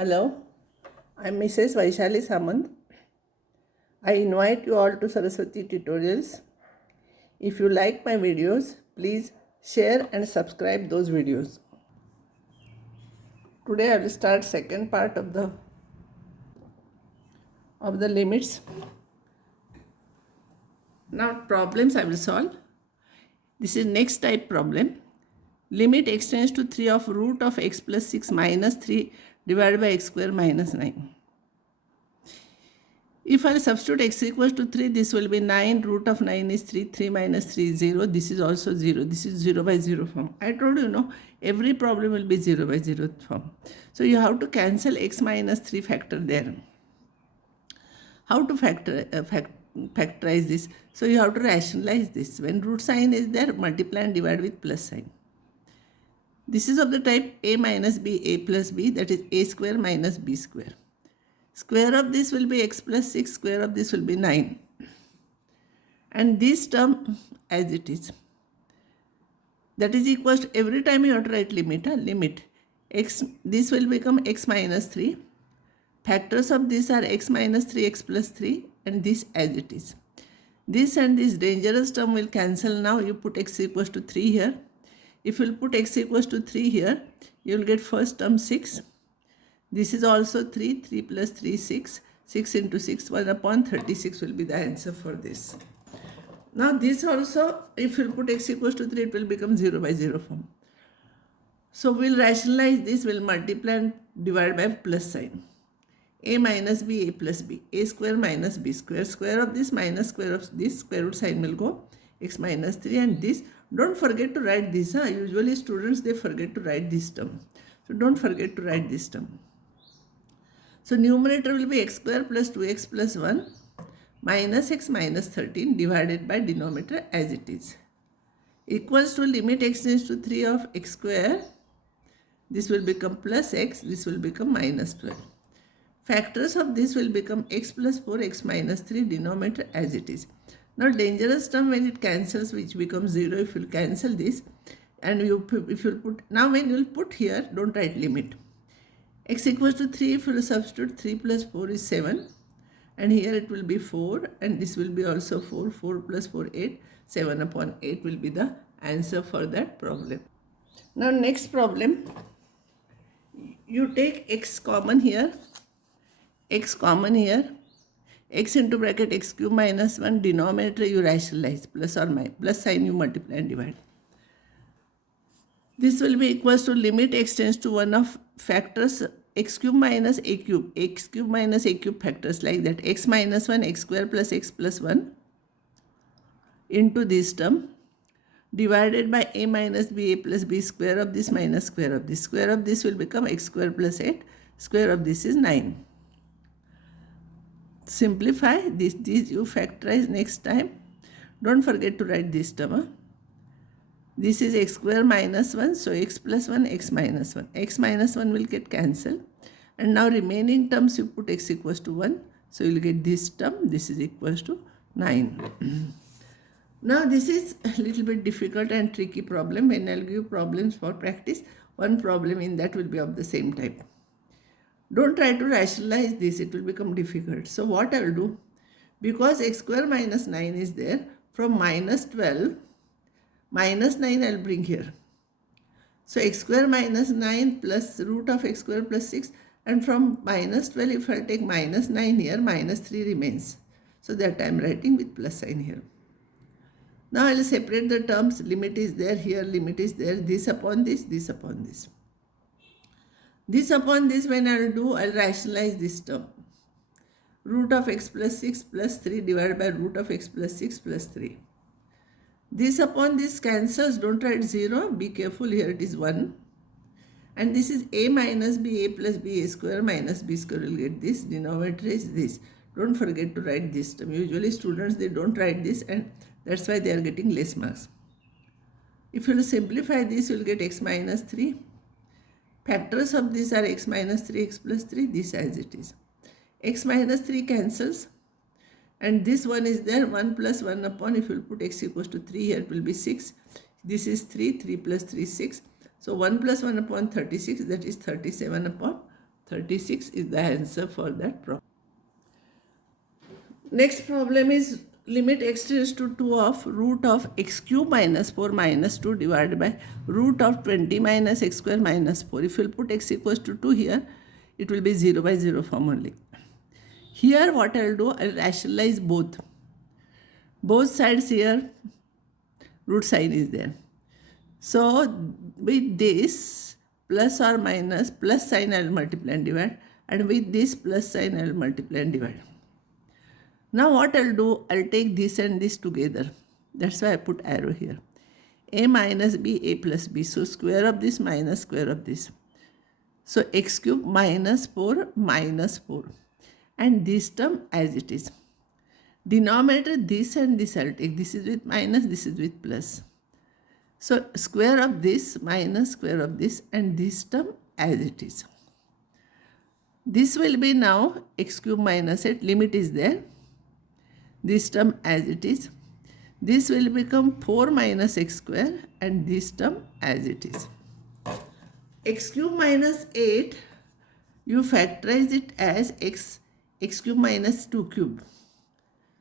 Hello, I'm Mrs. Vaishali Samant. I invite you all to Saraswati Tutorials. If you like my videos, please share and subscribe those videos. Today I will start second part of the limits. Now problems I will solve. This is next type problem. Limit x tends to 3 of root of x plus 6 minus 3 divided by x square minus 9. If I substitute x equals to 3, this will be 9, root of 9 is 3, 3 minus 3 is 0, this is also 0, this is 0 by 0 form. I told you, every problem will be 0 by 0 form. So you have to cancel x minus 3 factor there. How to factorize this? So you have to rationalize this. When root sign is there, multiply and divide with plus sign. This is of the type a minus b, a plus b, that is a square minus b square. Square of this will be x plus 6, square of this will be 9. And this term as it is. That is equals to, every time you have to write limit. X, this will become x minus 3. Factors of this are x minus 3, x plus 3, and this as it is. This and this dangerous term will cancel now. You put x equals to 3 here. If you put x equals to 3 here, you will get first term 6. This is also 3, 3 plus 3, 6. 6 into 6, 1 upon 36 will be the answer for this. Now this also, if you put x equals to 3, it will become 0 by 0 form. So we'll rationalize this, we'll multiply and divide by plus sign. A minus b, a plus b. A square minus b square. Square of this minus square of this, square root sign will go. X minus 3 and this. Don't forget to write this. Usually students, they forget to write this term. So don't forget to write this term. So numerator will be x square plus 2x plus 1 minus x minus 13 divided by denominator as it is. Equals to limit x tends to 3 of x square. This will become plus x. This will become minus 12. Factors of this will become x plus 4, x minus 3, denominator as it is. Now dangerous term when it cancels, which becomes 0, if you cancel this, and if you put, now when you will put here, don't write limit. X equals to 3, if you substitute 3 plus 4 is 7, and here it will be 4, and this will be also 4, 4 plus 4, 8, 7 upon 8 will be the answer for that problem. Now next problem, you take x common here, x common here, x into bracket x cube minus 1, denominator you rationalize, plus or minus, plus sign you multiply and divide. This will be equals to limit x tends to 1 of factors x cube minus a cube, x cube minus a cube factors like that, x minus 1, x square plus x plus 1 into this term divided by a minus b, a plus b, square of this minus square of this. Square of this will become x square plus 8, square of this is 9. Simplify this you factorize next time. Don't forget to write this term. This is x square minus 1, so x plus 1, x minus 1. X minus 1 will get cancelled. And now remaining terms you put x equals to 1. So you will get this term, this is equals to 9. Now this is a little bit difficult and tricky problem. When I will give problems for practice, one problem in that will be of the same type. Don't try to rationalize this, it will become difficult. So what I will do, because x square minus 9 is there, from minus 12, minus 9 I will bring here. So x square minus 9 plus root of x square plus 6, and from minus 12 if I take minus 9 here, minus 3 remains. So that I am writing with plus sign here. Now I will separate the terms, limit is there, here limit is there, this upon this, this upon this. This upon this when I will do, I will rationalize this term. Root of x plus 6 plus 3 divided by root of x plus 6 plus 3. This upon this cancels, don't write 0, be careful, here it is 1. And this is a minus b, a plus b, a square minus b square will get this, denominator is this. Don't forget to write this term. Usually students, they don't write this and that's why they are getting less marks. If you will simplify this, you will get x minus 3. Factors of this are x minus 3, x plus 3, this as it is. X minus 3 cancels and this one is there, 1 plus 1 upon, if you will put x equals to 3 here, it will be 6. This is 3, 3 plus 3, 6. So 1 plus 1 upon 36, that is 37 upon 36 is the answer for that problem. Next problem is limit x tends to 2 of root of x cube minus 4 minus 2 divided by root of 20 minus x square minus 4. If you put x equals to 2 here, it will be 0 by 0 form only. Here what I will do, I will rationalize both. Both sides here, root sign is there. So with this plus or minus plus sign I will multiply and divide, and with this plus sign I will multiply and divide. Now what I'll do, I'll take this and this together. That's why I put arrow here. A minus b, a plus b. So square of this minus square of this. So x cube minus 4 minus 4. And this term as it is. Denominator this and this I'll take. This is with minus, this is with plus. So square of this minus square of this and this term as it is. This will be now x cube minus 8. Limit is there. This term as it is. This will become 4 minus x square and this term as it is. X cube minus 8, you factorize it as x cube minus 2 cube.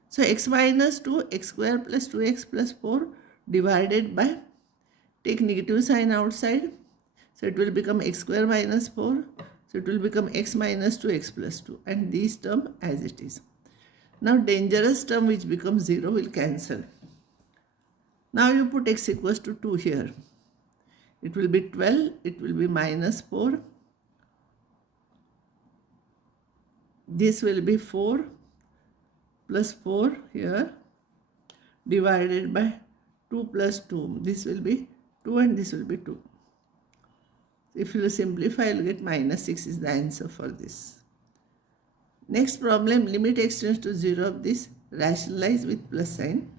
So x minus 2, x square plus 2x plus 4 divided by, take negative sign outside. So it will become x square minus 4. So it will become x minus 2x plus 2 and this term as it is. Now dangerous term which becomes 0 will cancel. Now you put x equals to 2 here. It will be 12, it will be minus 4. This will be 4 plus 4 here divided by 2 plus 2. This will be 2 and this will be 2. If you simplify, you will get minus 6 is the answer for this. Next problem, limit x tends to 0 of this, rationalize with plus sign.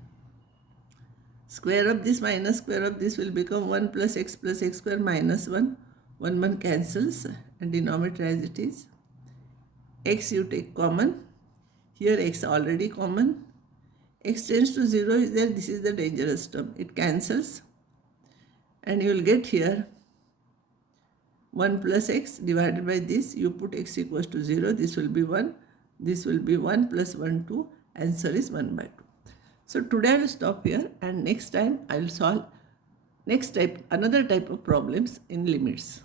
Square of this minus square of this will become 1 plus x square minus 1. 1 cancels and denominator as it is. X you take common. Here x already common. X tends to 0 is there. This is the dangerous term. It cancels. And you will get here 1 plus x divided by this. You put x equals to 0. This will be 1. This will be 1 plus 1, 2. Answer is 1 by 2. So today I will stop here and next time I will solve another type of problems in limits.